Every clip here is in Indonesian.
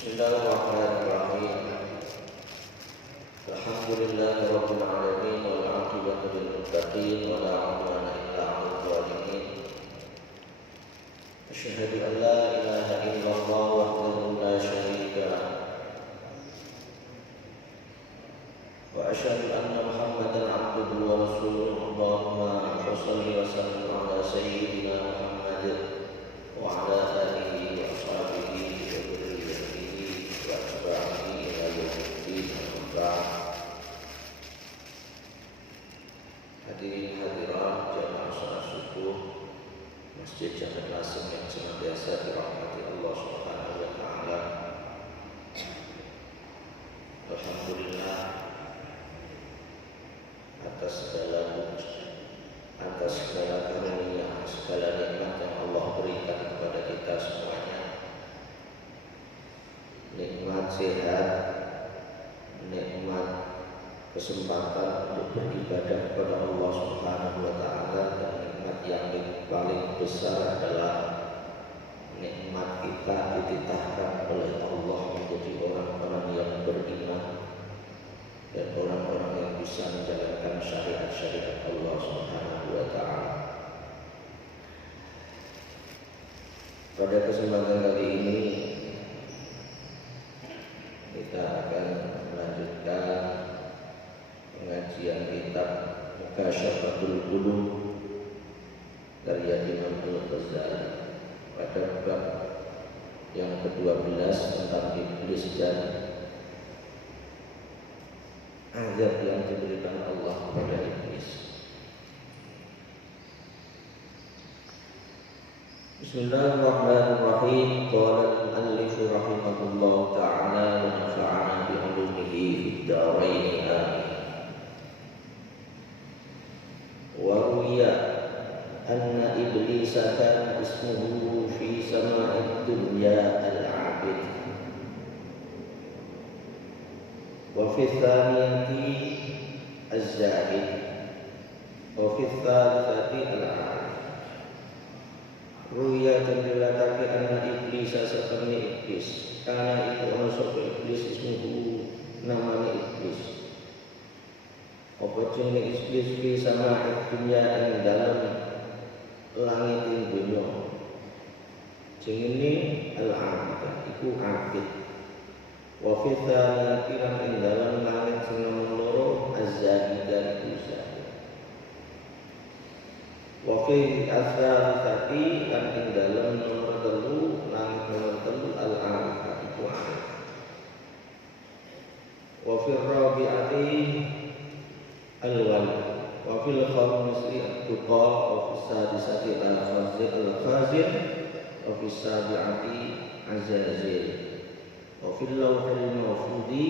Bismillahirrahmanirrahim. Alhamdulillahirabbil alamin wal 'aqibatu lil muttaqin wa la 'udwana illa 'alal zalimin. Asyhadu an la ilaha illallah wahdahu la syarika lah wa asyhadu anna Muhammadan 'abduhu wa rasuluhu. Allahumma shalli wa sallim ala sayyidina Muhammad wa ala alihi wa ashabihi wa dzurriyyatihi wa atba'ihi ila yaumiddin. Hadirin hadirat jamaah salat subuh Masjid Jami' Qasim yang senantiasa dirahmati Allah Subhanahu wa taala. Alhamdulillah atas segala karunia, segala nikmat yang Allah berikan kepada kita semuanya. Nikmat sehat, nikmat kesempatan untuk beribadah kepada Allah Subhanahu wa taala, dan nikmat yang paling besar adalah nikmat kita dititahkan oleh Allah menjadi orang-orang yang beriman dan orang-orang yang bisa menjalankan syariat-syariat Allah Subhanahu wa taala. Pada kesempatan kali ini kita akan melanjutkan pengajian kitab Mukasyaffatul Qulub karya Imam Al-Ghazali pada bab yang ke-12 tentang iblis dan azab yang diberikan Allah kepada iblis. Bismillahirrahmanirrahim. Qala al-mu'allif rahimahullah ta'ala wa nafa'ana bi 'ulumihi fid dharain amin. Wa ruwiya anna iblisa kana ismuhu fi sama'id dunya al-'abid wa fi thaniyati az-zahid wa fi thalithati al-'abid. Ruya dan dilatake anna iblisa satane iblis kana iku ana sapa iblis ismuhu namane iblis. Apa jenenge iblis fi sama dunya ing dalam langit ing dunya. Jenenge al-'abid iku abid. Wa fi tsaniyati lan ing dalam langit sing nomor loro az-zahidan iku. Wa fi as-salisati lan ing dalam nomor telu langit nomor telu al-'abid iku abid. Wa fi rabi'ati al-wali wa fil khamisi at-tuqa wa fis sadisati al-khazir wa fis sabi'ati azazil wa fil lawhil mahfudi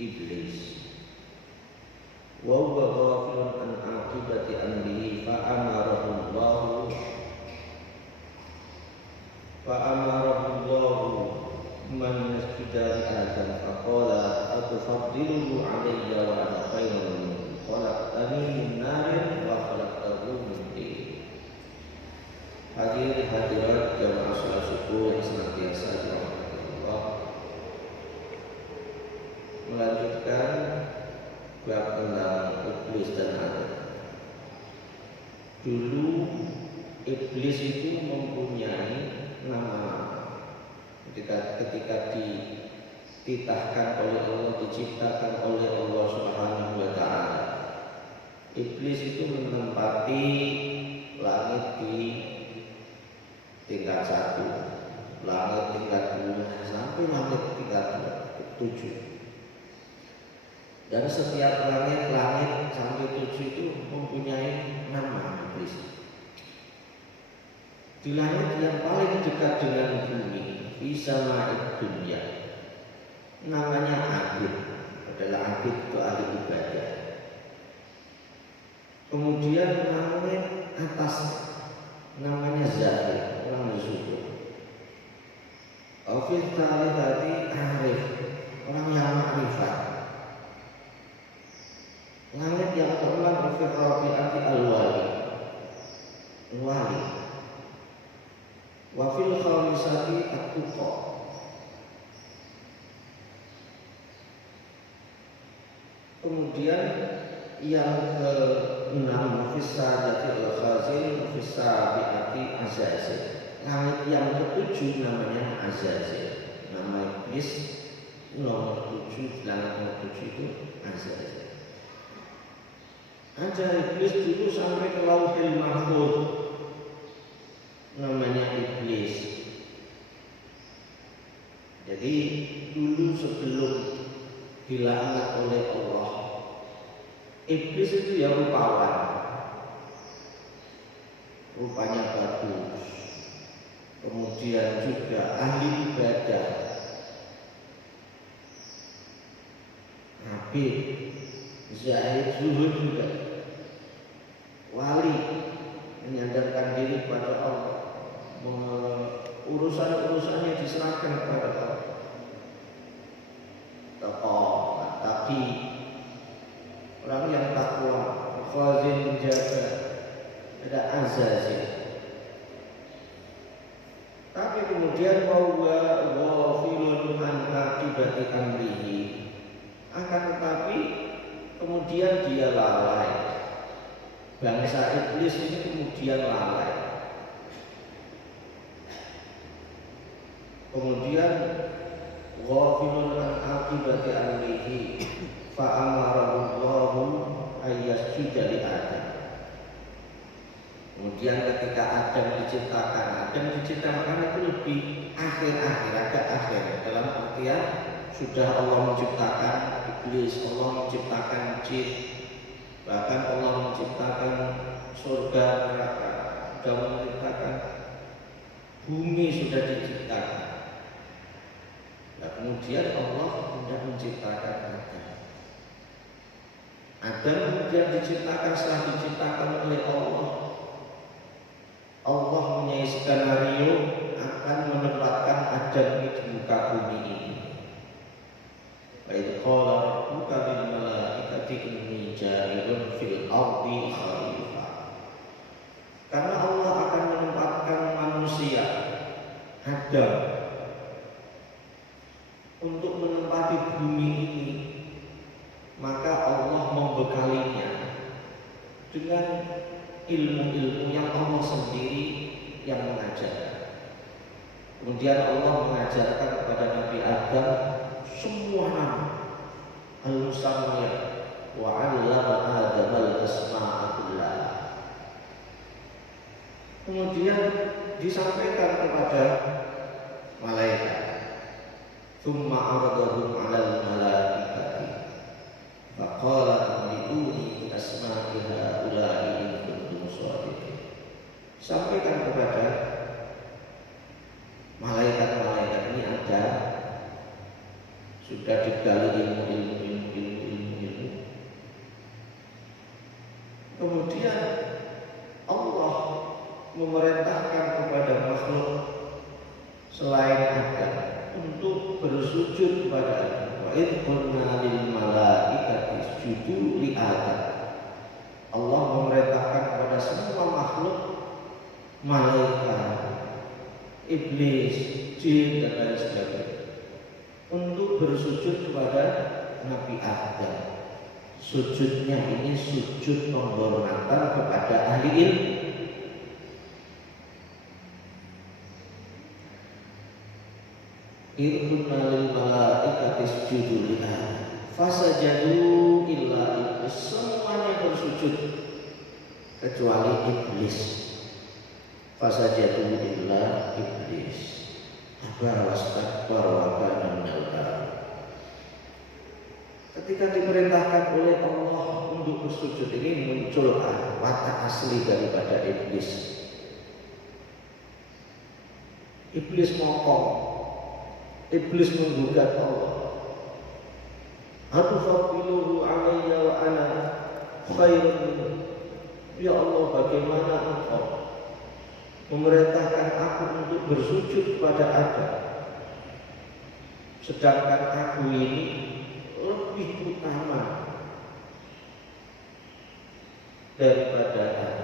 iblis wa huwa ghafilun an aqibati amrihi fa amarahu Allah man yasjuda li adam fa qala atufaddilu alayya wa ana khairun khalaqtani min narin wa khalaqtahu min tin. Hadirin hadirat jamaah salat subuh yang senantiasa dirahmati Allah, melanjutkan bab tentang iblis dan azab. Dulu iblis itu mempunyai nama. Ketika dititahkan oleh Allah, diciptakan oleh Allah Subhanahu wa taala, iblis itu menempati langit di tingkat 1, langit tingkat 2 sampai langit tingkat 7. Dan setiap langit sampai 7 itu mempunyai nama iblis. Di langit yang paling dekat dengan bumi, fi sama'id dunya, namanya abid, adalah abid itu ahli ibadah. Kemudian langit atas namanya zahid, orang bersyukur. Afid thalithati arif, orang yang makrifat. Langit yang keenam fi rabi'ati al-wali, wali. Wa fil khamisati at-tuqa, Kemudian yang keenam fisadatil khazin fisabiati azazil. Langit yang ketujuh namanya azazil. Nama iblis nomor 7, langit nomor 7 itu azazil. Ada iblis dulu sampai ke Lauhil Mahfuz, namanya iblis. Jadi dulu sebelum dilaknat oleh Allah, iblis itu ya rupawan, rupanya bagus, kemudian juga ahli ibadah, habib, zahid, zuhud juga, wali, menyandarkan diri pada Allah, urusan-urusannya diserahkan kepada Allah. Tokoh, tapi orang yang takwa, khazin menjaga, ada azazil. Tapi kemudian bahwa ghafilun an akibati amrihi, akan tetapi kemudian dia lalai. Bangsa iblis ini kemudian lalai. Kemudian ghafilun an akibati amrihi fa amarallahu ayyasjuda li Adam. Kemudian ketika Adam diciptakan itu lebih akhir-akhir, agak akhir, dalam artian sudah Allah menciptakan iblis, Allah menciptakan jin, bahkan Allah menciptakan surga, neraka, sudah menciptakan bumi, sudah diciptakan. Nah, kemudian Allah hendak menciptakan Adam. Adam kemudian diciptakan, setelah diciptakan oleh Allah, Allah punya skenario akan menempatkan Adam di muka bumi ini. Baik, qala rabbuka lil malaikati inni ja'ilun fil ardi khalifah. Karena Allah akan menempatkan manusia Adam untuk menempati bumi ini, maka Allah membekalinya dengan ilmu-ilmu yang Allah sendiri yang mengajar. Kemudian Allah mengajarkan kepada Nabi Adam semua nama al-musammiya wa 'allama Adam al-asma'a kullaha. Kemudian disampaikan kepada malaikat, thumma 'aradahum 'alal malaikati faqala anbi'uni bi asma'i haula'i in kuntum shadiqin. Sampaikan kepada malaikat-malaikat ini ada, sudah digali ilmu. Kemudian Allah memerintahkan kepada makhluk selain Adam untuk bersujud kepada Adam. Wa idh qulna lil malaikati isjudu li Adam. Allah memerintahkan kepada semua makhluk, malaikat, iblis, jin dan lain sebagainya, untuk bersujud kepada Nabi Adam. Sujudnya ini sujud penghormatan kepada ahli ilmu. Irkunna lil malaikati isjudu li Adam fasajadu illa iblis. Semuanya bersujud kecuali iblis. Fasajadu illa iblis aba wastakbara wa kana minal kafirin. Ketika diperintahkan oleh Allah untuk bersujud, ini muncul watak asli daripada iblis. Iblis mokong, iblis menggugat Allah. Atufaddiluhu alayya wa ana khairun minhu. Ya Allah, bagaimana engkau memerintahkan aku untuk bersujud kepada Adam, sedangkan aku ini lebih utama daripada Adam.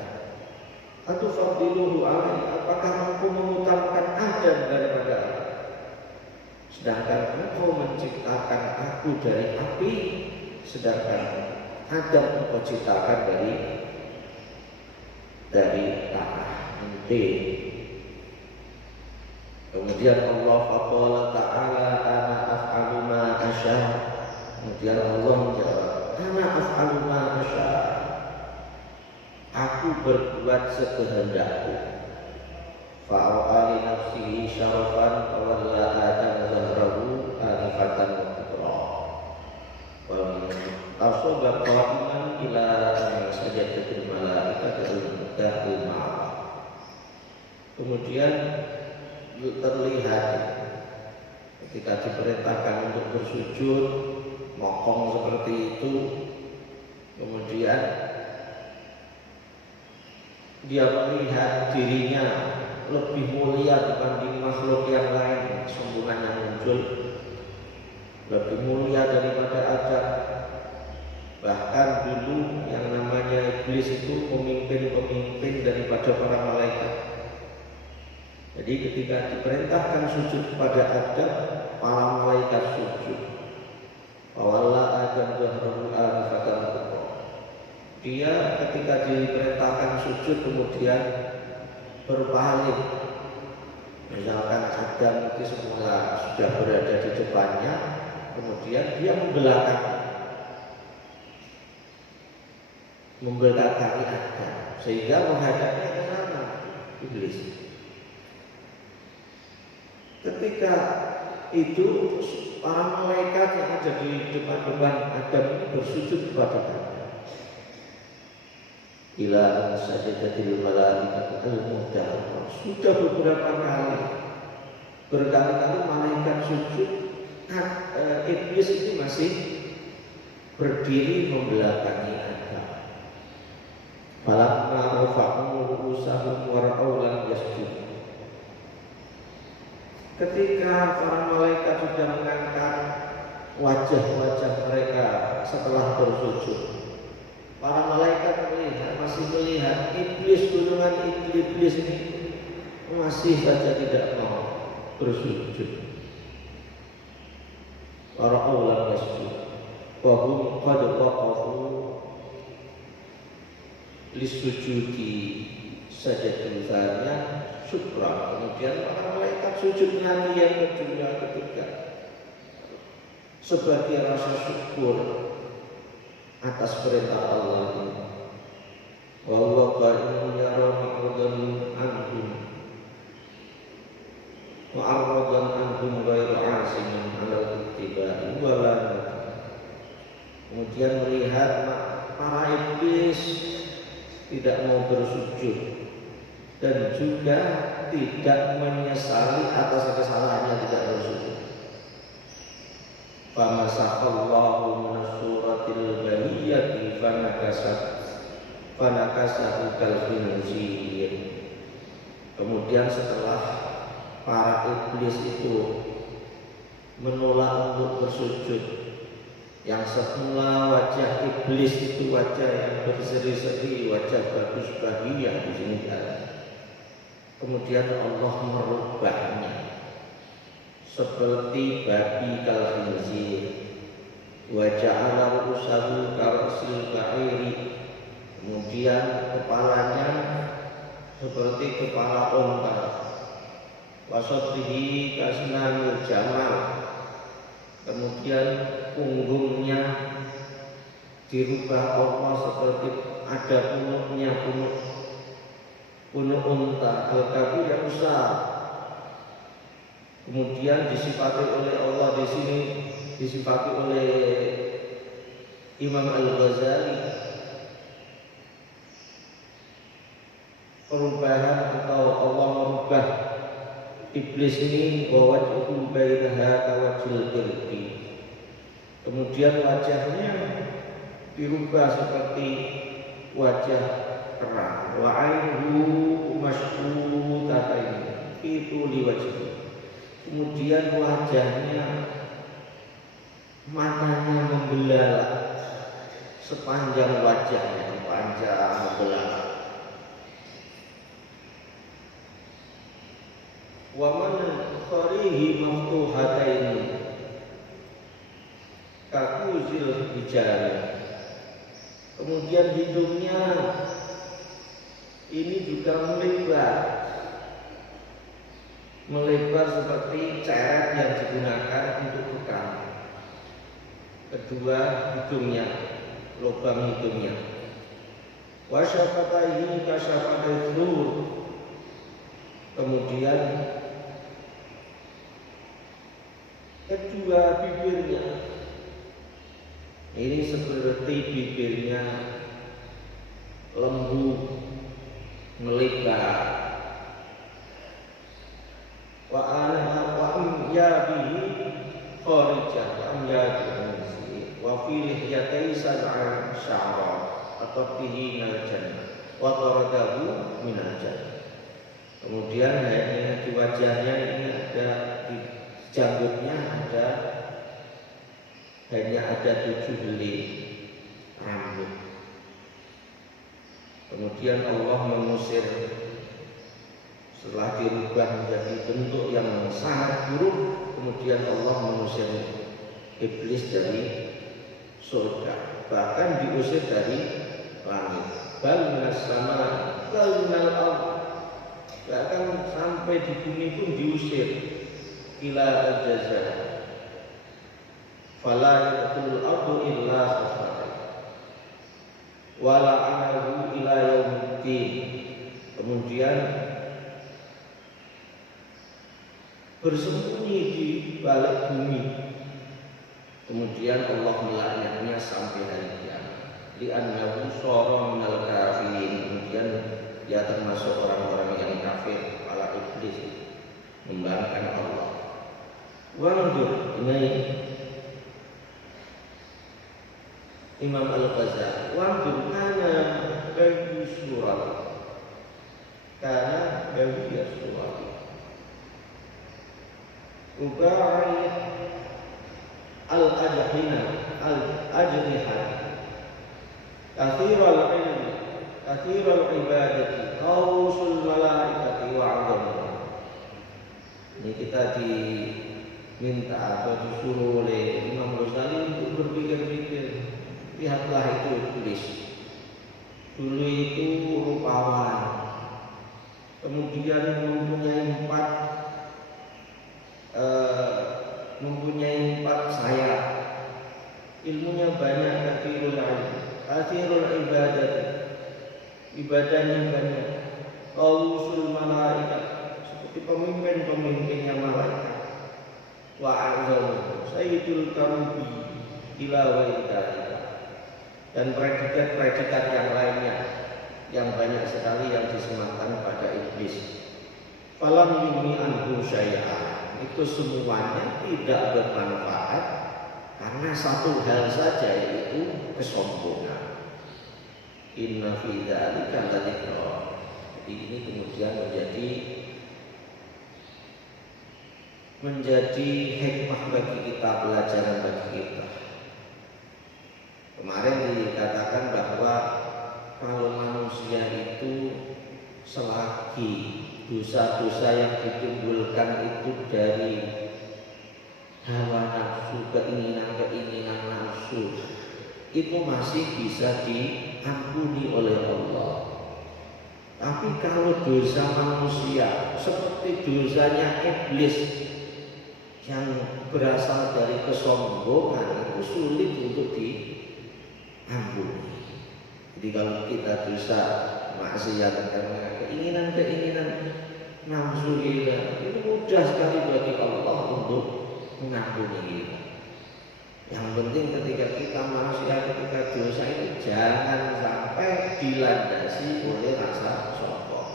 Atufaddiluhu alayya, apakah aku mengutamakan Adam daripada Adam, sedangkan engkau menciptakan aku dari api, sedangkan Adam engkau ciptakan dari tanah inti. Kemudian Allah faqala ta'ala ana af'alu ma asya. Kemudian Allah menjawab, ana af'alu ma asya. Aku berbuat sekehendakku. Fa'ali nafsihi syarafan fawalla Adam zahrahu anifatan wa kubra. Wal tasoba qa'iman ila sajadatil malaikati mudahil ma'af. Kemudian terlihat ketika diperintahkan untuk bersujud mokong seperti itu, kemudian dia melihat dirinya lebih mulia dibanding makhluk yang lain, sombongan yang muncul lebih mulia daripada Adam. Bahkan dulu yang namanya iblis itu pemimpin daripada para malaikat. Jadi ketika diperintahkan sujud kepada Adam, para malaikat sujud. Wawalla Adam zahrahu anifatan kubra. Dia ketika diperintahkan sujud kemudian berbalik. Misalkan Adam itu semula sudah berada di depannya, kemudian dia membelakangi Adam sehingga menghadapnya ke sana iblis. Ketika itu para malaikat yang ada di depan Adam ini bersujud kepada Adam. Ila sajadatil malaikati al-mudah. Sudah beberapa kali, berkali-kali malaikat sujud, iblis ini masih berdiri membelakangi Adam. Falamma rafa'u ru'usahum wa ra'aw lam yasjud. Ketika para malaikat sudah mengangkat wajah-wajah mereka setelah bersujud, para malaikat masih melihat iblis, golongan iblis ini masih saja tidak mau bersujud. Para ulama yasjud wa hum qad waqafu lisujudi sajadatul thaniya syukra. Kemudian para malaikat sujud lagi yang kedua ketiga sebagai rasa syukur atas perintah Allah ini. Wa huwa qa'imun yara ma'rudan anhum wa arradan anhum ghairu 'asimin 'ala ittiba'i wa la. Kemudian melihat para iblis tidak mau bersujud dan juga tidak menyesali atas kesalahannya tidak bersujud. Famasakhallahu min suratil bahiyati fanakasahu kalfinzir. Kemudian setelah para iblis itu menolak untuk bersujud, yang semula wajah iblis itu wajah yang berseri-seri, wajah bagus bahagia di sini ada. Kemudian Allah merubahnya seperti babi kalfinzir. Wa ja'ala ru'usahu karasil ba'iri. Kemudian kepalanya seperti kepala unta. Wa sadrihi kasnanil jamal. Kemudian punggungnya dirubah Allah seperti ada punuknya, punuk unta, tetapi yang besar. Kemudian disifati oleh Allah di sini, disifati oleh Imam Al-Ghazali, perubahan atau Allah merubah iblis ini wajhu bainaha kawajhil qirdi. Kemudian wajahnya dirubah seperti wajah kerang. Wa ainuhu mashqutatain itu liwajhi. Kemudian wajahnya, matanya membelalak sepanjang wajahnya, panjang membelalak. Wa man kharihi maftuhataini. kakuzil hijab. Kemudian hidungnya ini juga melebar seperti ceret yang digunakan untuk bekal. Kedua hidungnya, lubang hidungnya. Wasyafataihi kasyafatai dzur. Kemudian kedua bibirnya ini seperti bibirnya lembu melebar. Wa amyabihi kharijah wa amyabihi wa fi lihyatai sab'an sya'ra atau bihi minal jannah wa taradahu minal jannah. Kemudian di wajahnya ini ada, di janggutnya ada, hanya ada 7 helai rambut. Kemudian Allah mengusir, setelah dirubah menjadi bentuk yang sangat buruk, kemudian Allah mengusir iblis dari surga, bahkan diusir dari langit. Bal minas sama, bal minal ardh, bahkan sampai di bumi pun diusir. Ila al-jaza fala yaqul ardu illa khasara wala anahu ila yaumiddin. Kemudian bersembunyi di balik bumi. Kemudian Allah melaknatnya sampai hari kiamat. Li'annahu shara minal kafirin. Kemudian dia termasuk orang-orang yang kafir, para iblis, membangkang Allah. Wandur, ini Imam Al-Ghazali. Wandur kana bagi surat, kana bagi surat. Ubai al-ajhina al-ajniha kathirul ilmi kathirul ibadati qausul malaikati wa'adhamah. Ini kita diminta atau disuruh oleh Imam Ghazali untuk berpikir-pikir. Lihatlah itu iblis. Dulu itu rupawan, kemudian mempunyai empat sayap, ilmunya banyak, kathirul ibadat, ibadahnya banyak, qausul malaikat, seperti pemimpin-pemimpinnya malaikat, wa a'zamu sayyidul karubi ila waidalika, dan predikat-predikat yang lainnya yang banyak sekali yang disematkan pada iblis. Falam yumi anhu syai'an, itu semuanya tidak bermanfaat karena satu hal saja, yaitu kesombongan. Inna fi dzalika ladzikra. Jadi ini kemudian menjadi hikmah bagi kita, pelajaran bagi kita. Kemarin dikatakan bahwa kalau manusia itu selagi dosa-dosa yang ditimbulkan itu dari hawa nafsu, keinginan-keinginan nafsu, itu masih bisa diampuni oleh Allah. Tapi kalau dosa manusia seperti dosanya iblis yang berasal dari kesombongan, itu sulit untuk diampuni. Jadi kalau kita dosa maksiat karena keinginan-keinginan nafsu kita, itu mudah sekali bagi Allah untuk mengampuni kita. Yang penting ketika kita manusia, ketika dosa itu jangan sampai dilandasi oleh rasa sombong.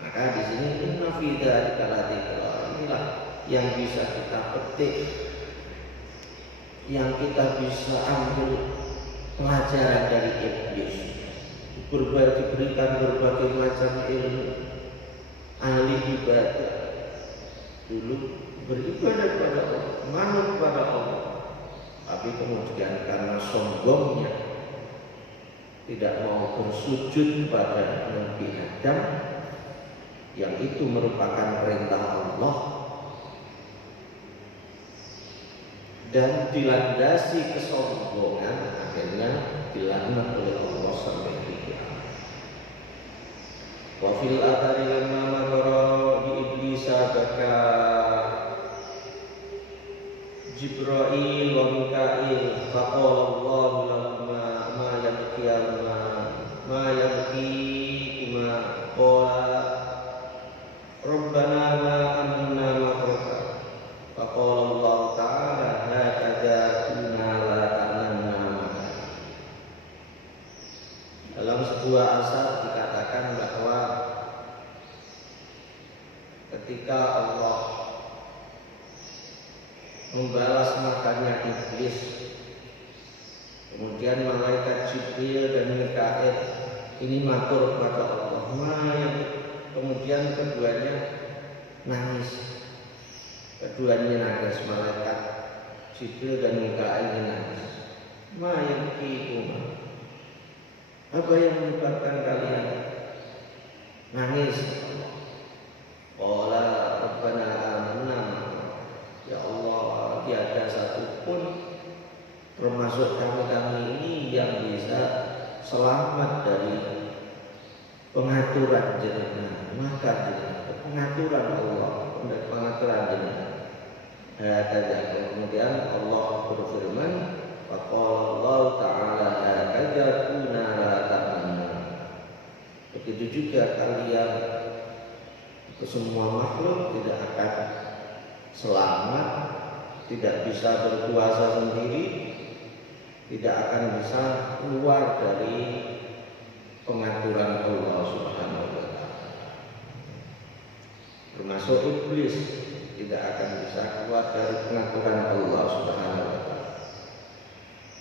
Maka di sini inna fi dzalika ladzikra, inilah yang bisa kita petik, yang kita bisa ambil pelajaran dari iblis. Diberikan berbagai macam ilmu, ahli ibadah, dulu beribadah kepada Allah, manut kepada Allah, tapi kemudian karena sombongnya tidak mau bersujud pada Nabi Adam, yang itu merupakan perintah Allah, dan dilandasi kesombongan, akhirnya dilaknat oleh Allah sampai di kiamat. Wa fil athari lamma marra bi iblis baka Jibril wa Mikail faqala Allah lahumma ma yabkiyuma qala Rabbana ma amanna ma'raka faqala Allah ta'ala hakadha kunna la ta'lamna ma'raka. Dalam sebuah asar dikatakan bahwa ketika Allah membalas makanya iblis, kemudian malaikat Jibril dan Mikail ini matur kepada Allah, kemudian keduanya nangis, malaikat Jibril dan Mikail nangis. Apa yang menyebabkan kalian nangis? Qala Rabbana amanna, ya Allah, tiada satupun termasuk kami ini yang bisa selamat dari pengaturan jenengan, maka pengaturan Allah dan pengaturan jenengan. Kemudian Allah berfirman, faqala Allah ta'ala hakadha kunna la ta'lamun. Begitu juga kalian, itu semua makhluk tidak akan selamat, tidak bisa berkuasa sendiri, tidak akan bisa keluar dari pengaturan Allah Subhanahu wa ta'ala. Termasuk iblis tidak akan bisa keluar dari pengaturan Allah Subhanahu wa ta'ala.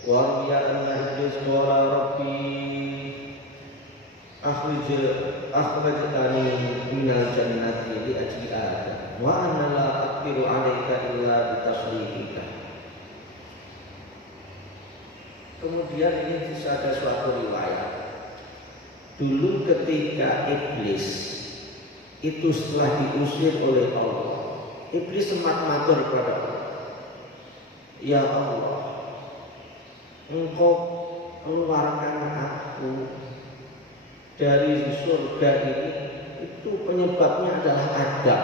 Wa ya anna iblis qala rabbi akhrajtani minal jannati li ajli Adam wa anna la aqdiru 'alaika illa bi tashrifika. Kemudian ini ada suatu riwayat. Dulu ketika iblis itu setelah diusir oleh Allah, iblis sempat matur kepada Allah, ya Allah, Engkau keluarkan aku dari surga ini, itu penyebabnya adalah Adam.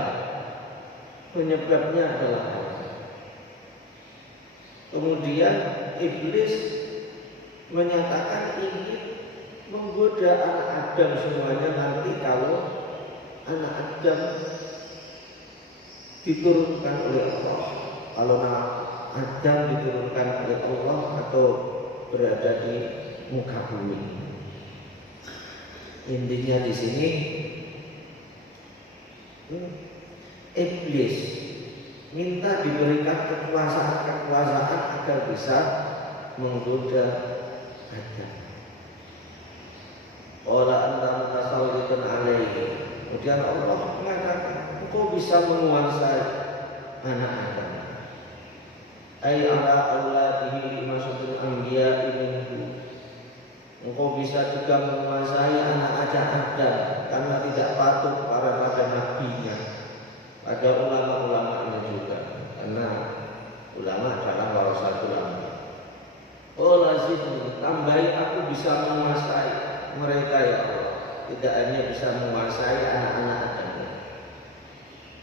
Kemudian iblis menyatakan ingin menggoda anak Adam semuanya nanti kalau anak Adam diturunkan oleh Allah. Kalau anak Adam diturunkan oleh Allah atau berada di muka bumi. Intinya di sini iblis minta diberikan kekuasaan agar bisa menggoda Adam. Qala anta mutasallitun alaihi. Kemudian Allah mengatakan, engkau bisa menguasai anak Adam. Ai ala auladihi maksudul anbiya minhu. Engkau bisa juga menguasai anak Adam karena tidak patuh pada nabinya, pada ulama-ulamanya juga, karena ulama adalah warasatul anbiya. Oh lazim, tambahi aku bisa menguasai mereka ya Allah, tidak hanya bisa menguasai anak-anak Adam.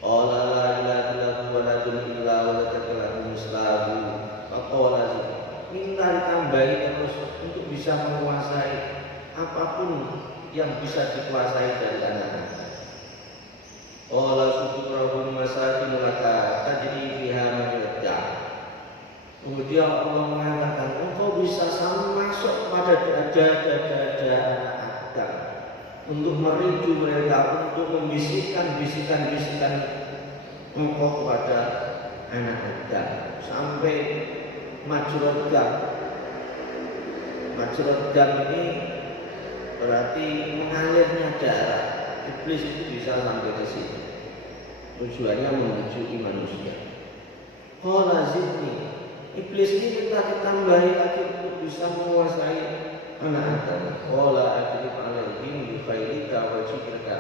Qala la ilaha illallah waladun illa waladun mislahu. Qala lazim, minta ditambahi terus untuk bisa menguasai apapun yang bisa dikuasai dari anak-anak. Qala syukurahum masakin laka tajri biha majda. Kemudian Allah mengatakan, engkau bisa masuk pada dada-dada anak Adam untuk merindu mereka, untuk membisikkan bisikan-bisikan engkau kepada anak Adam sampai majrad dam ini berarti mengalirnya darah. Iblis itu bisa sampai ke sini, tujuannya menuju manusia. Qala zidni, iblis ini minta ditambahi lagi untuk bisa menguasai anak Adam. Qala ajrib alaihim bi khairika wa jibrika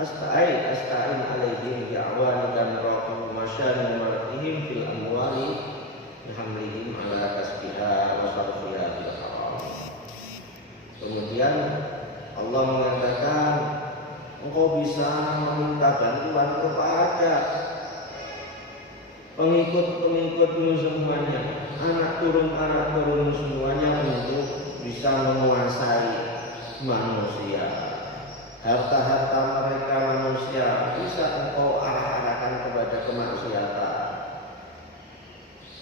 asta'in alaihim bi awanika narakum masyan maratihim fil amwali pengikut-pengikutmu semuanya, anak turun semuanya untuk bisa menguasai manusia. Harta-harta mereka manusia bisa engkau arah-arahkan kepada kemaksiatan,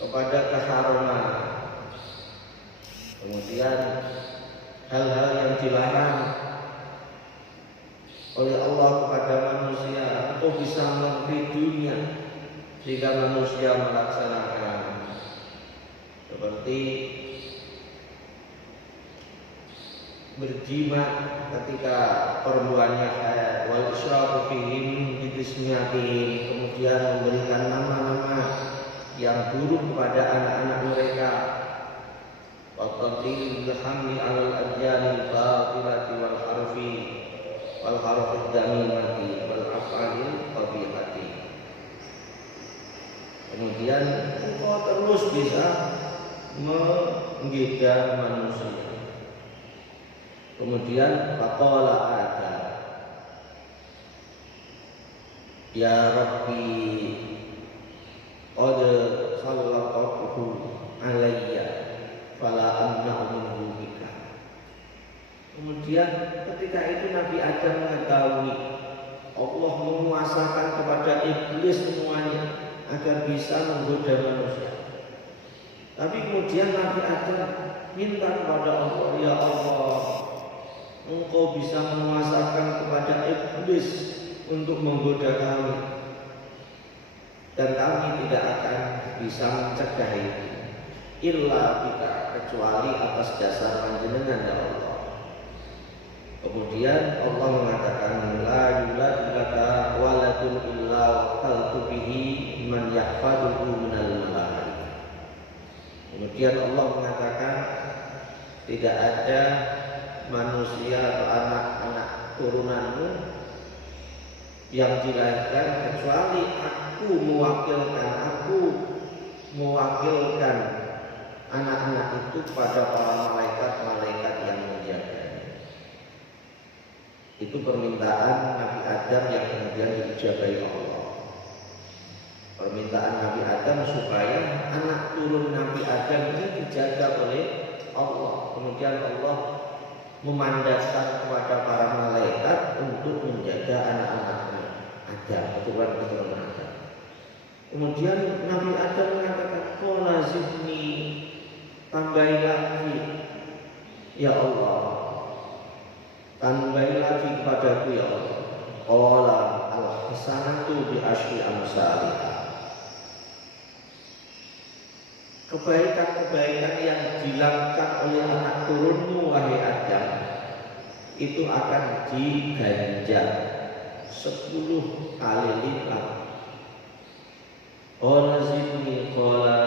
kepada keharuman. Kemudian hal-hal yang dilarang oleh Allah kepada manusia, engkau bisa menghidunya jika manusia melaksanakan, seperti berjima ketika perempuannya haid, wal israfu fihim bitismiyatihim, kemudian memberikan nama-nama yang buruk kepada anak-anak mereka, wa tadlil hamli 'alal adyanil batilati wal harfid damimati wal af'alil qabihati. Kemudian engkau terus bisa menggeda manusia. Kemudian faqala Adam, ya Rabbi qad sallatahu alayya fala amna'u minhu bika. Kemudian ketika itu Nabi Adam mengetahui Allah menguasakan kepada iblis semuanya agar bisa menggoda manusia. Tapi kemudian Nabi Adam minta kepada Allah, ya Allah, engkau bisa menguasakan kepada iblis untuk menggoda kami, dan kami tidak akan bisa mencegah itu illa bika, kecuali atas dasar panjenengan ya Allah. Kemudian Allah mengatakan la yulad laka waladun illa waqaltu bihi man yahfaduhu minal malaikah. Kemudian Allah mengatakan tidak ada manusia atau anak-anak turunanmu yang dilahirkan kecuali aku mewakilkan anak-anak itu pada para malaikat-malaikat yang menjaganya. Itu permintaan Nabi Adam yang kemudian dijabai Allah. Permintaan Nabi Adam supaya anak turun Nabi Adam ini dijaga oleh Allah. Kemudian Allah memandatkan kepada para malaikat untuk menjaga anak-anaknya Adam, keturunan Adam. Kemudian Nabi Adam mengatakan, qala zidni, tambahi lagi ya Allah, tambahi lagi kepadaku ya Allah. Qala al-hasanatu bi asyri amsalihha. Kebaikan-kebaikan yang dilakukan oleh anak turunmu wahai Adam itu akan diganjar 10 kali lipat. Qala zidni qala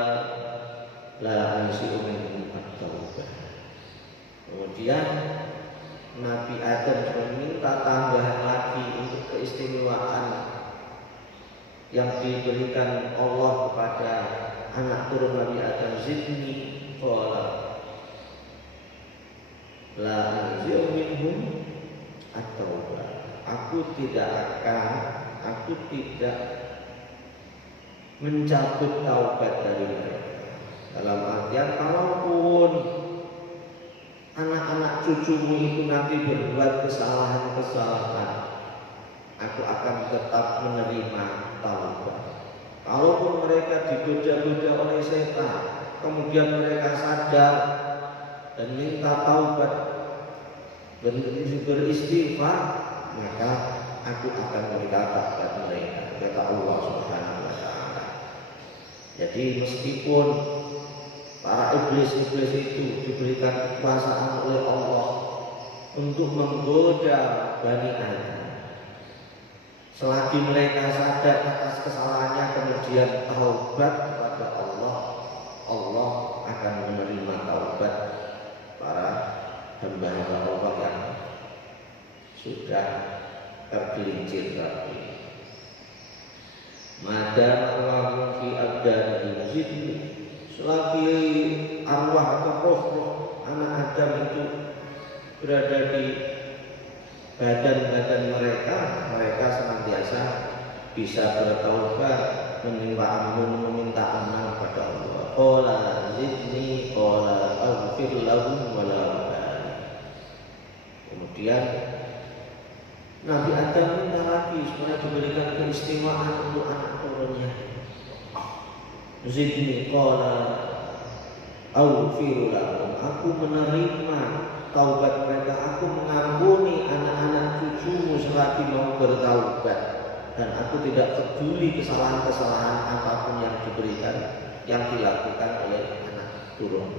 la ansi'u minkum at-taubah. Kemudian Nabi Adam meminta tambahan lagi untuk keistimewaan yang diberikan Allah kepada anak turun Nabi Adam. Zidni qala la anzi'u minhum at-taubah. Aku tidak mencabut taubat dari mereka. Dalam artian kalaupun anak-anak cucumu itu nanti berbuat kesalahan, aku akan tetap menerima taubat. Kalaupun mereka digoda-goda oleh setan, kemudian mereka sadar dan minta taubat dan beristighfar, maka aku akan berkata kepada mereka, kata Allah Subhanahu wa Ta'ala. Jadi meskipun para iblis-iblis itu diberikan kekuasaan oleh Allah untuk menggoda Bani Adam, selagi mereka sadar atas kesalahannya kemudian taubat kepada Allah, Allah akan menerima taubat para hamba-hamba Allah yang sudah tergelincir tadi. Mada Allah fi abdani zidni, selagi arwah atau roh anak Adam itu berada di badan-badan mereka senantiasa bisa bertaubat meminta amal pada Allah. Qala zidni qala aghfir lahum wa la ubali. Kemudian Nabi Adam minta lagi supaya diberikan keistimewaan untuk anak turunnya. Zidni qala aghfir lahum, aku menerima taubat mereka, aku mengampuni anak-anak cucumu selagi mau bertaubat, dan aku tidak peduli kesalahan-kesalahan apapun yang diberikan, yang dilakukan oleh anak turun.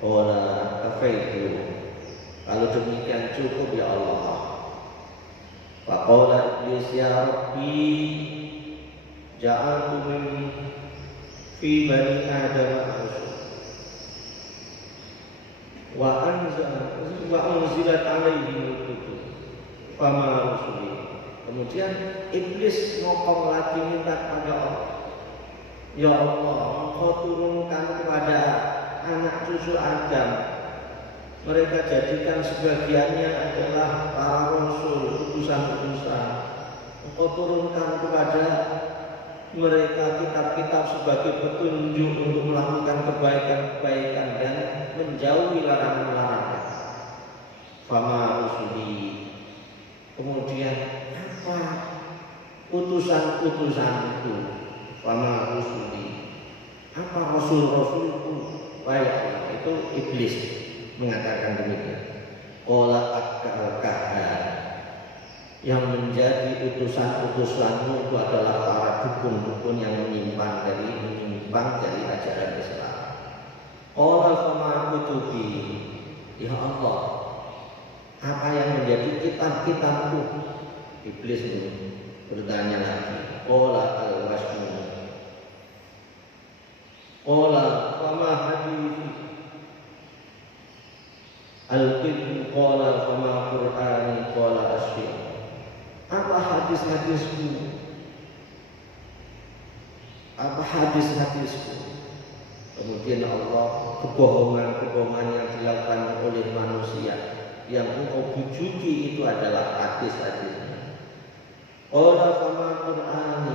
Qala kafaitu, kalau demikian cukup ya Allah. Faqala iblis ya Rabbi ja'altu min fi bani Adam wa unzilat alaihim kutub fama rusuli. Kemudian iblis ngomong lagi minta pada Allah, ya Allah, Engkau turunkan kepada anak cucu Adam, mereka jadikan sebagiannya adalah para rasul, utusan-utusan. Engkau turunkan kepada mereka kitab-kitab sebagai petunjuk untuk melakukan kebaikan-kebaikan dan menjauhi larangan-larangan. Fama rusuli. Kemudian apa utusan-utusanku? Fama rusuli. Apa rasul-rasulku? Baik, itu iblis mengatakan demikian. Qala akal-kahar, yang menjadi utusan-utusanmu itu adalah para dukun-dukun yang menyimpang dari ajaran Islam. Qala fama kutubi, ya Allah, apa yang menjadi kitab-kitabku? Iblis bertanya lagi. Qala al-wasmu, qala fama hadithi, al-qibn, qala fama qur'ani, qala asy-syi'r. Apa hadis-hadisku? Apa hadis-hadisku? Kemudian Allah, kebohongan-kebohongan yang dilakukan oleh manusia yang engkau bujuki itu adalah hadis-hadisnya. Qala fama qur'ani,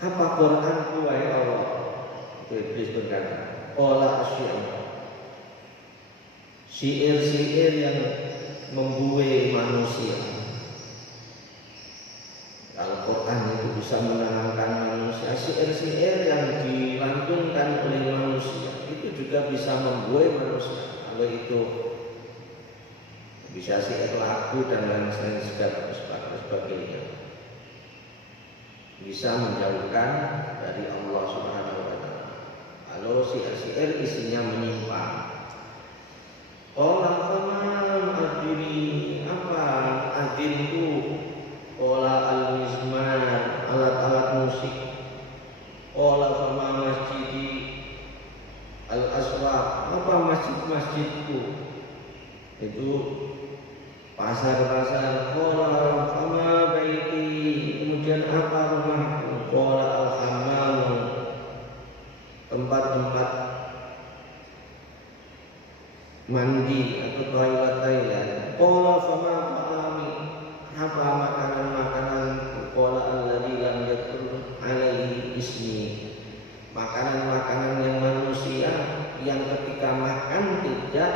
apa Qur'anku wahai Allah? Itu iblis berkata. Qala asy-syi'r, syair-syair yang membuai manusia. Al-Quran itu bisa menenangkan manusia. Syair-syair yang dilantunkan oleh manusia itu juga bisa membuai manusia. Kalau itu bisa syair lagu dan lain-lain sebagainya, bisa menjauhkan dari Allah Subhanahu wa Ta'ala. Kalau syair-syair isinya menyimpang. Qala faman adri, apa adinku? Qala al-mizmar, alat-alat musik. Qala fama masjidi, al-aswaq, apa masjid-masjidku? Itu pasar-pasar. Qala fama baiti, kemudian apa rumahku? Qala al-hammam, tempat-tempat mandi atau toilet. Qala fama ta'ami, apa makanan-makanan? Qala alladzi lam yakul alaihi ismi, makanan-makanan yang manusia yang ketika makan tidak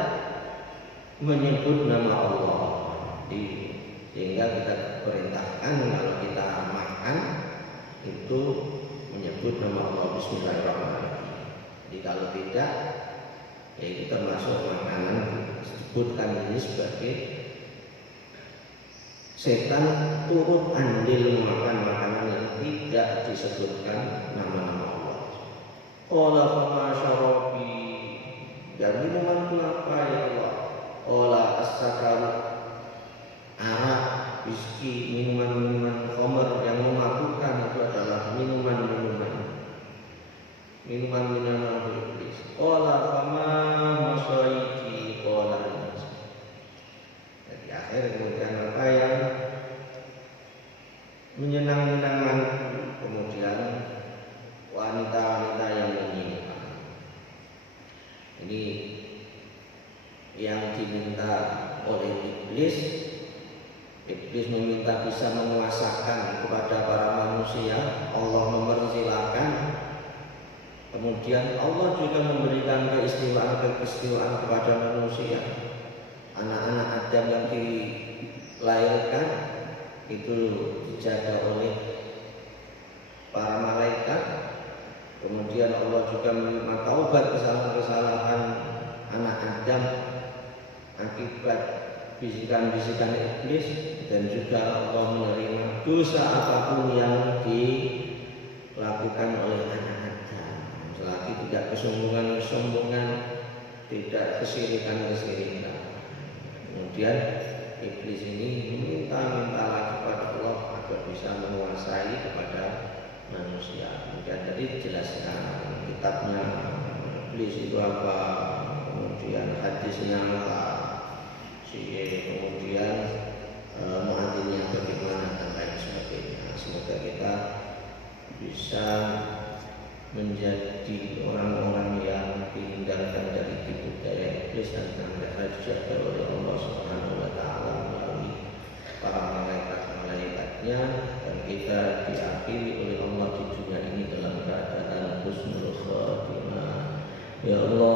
menyebut nama Allah. Sehingga kita perintahkan kalau kita makan itu menyebut nama Allah, bismillahirrahmanirrahim. Jadi kalau tidak, ya itu termasuk makanan, disebutkan ini sebagai setan turut andil makan makanan yang tidak disebutkan nama-nama Allah. Qala fama syarabi, dan minumanku apa ya Allah? Qala as-sakar, arak, whisky, minuman-minuman khamr yang memabukkan itu adalah minuman-minuman iblis. Qala fama masyayiki, qala. Jadi akhir kemudian apa yang menyenang-menyenangkan, kemudian wanita-wanita yang menyimpang. Ini yang diminta oleh iblis. Iblis meminta bisa menguasakan kepada para manusia Allah mempersilahkan, kemudian Allah juga memberikan keistimewaan kepada manusia. Anak-anak Adam yang dilahirkan itu dijaga oleh para malaikat. Kemudian Allah juga menerima taubat kesalahan-kesalahan anak Adam akibat bisikan-bisikan iblis, dan juga Allah menerima dosa apapun yang dilakukan oleh anak Adam, selagi tidak kesombongan, tidak kesirikan. Kemudian iblis ini minta lagi kepada Allah agar bisa menguasai kepada manusia. Kemudian tadi dijelaskan kitabnya iblis itu apa, kemudian hadisnya apa, kemudian muadzinnya bagaimana, dan lain sebagainya. Semoga kita bisa menjadi orang-orang yang dihindarkan dari tipu daya iblis dan mereka dijaga oleh Allah Subhanahu wa taala melalui para malaikat-malaikatnya, dan kita diakhiri oleh Allah di dunia ini dalam keadaan husnul khatimah. Ya Allah,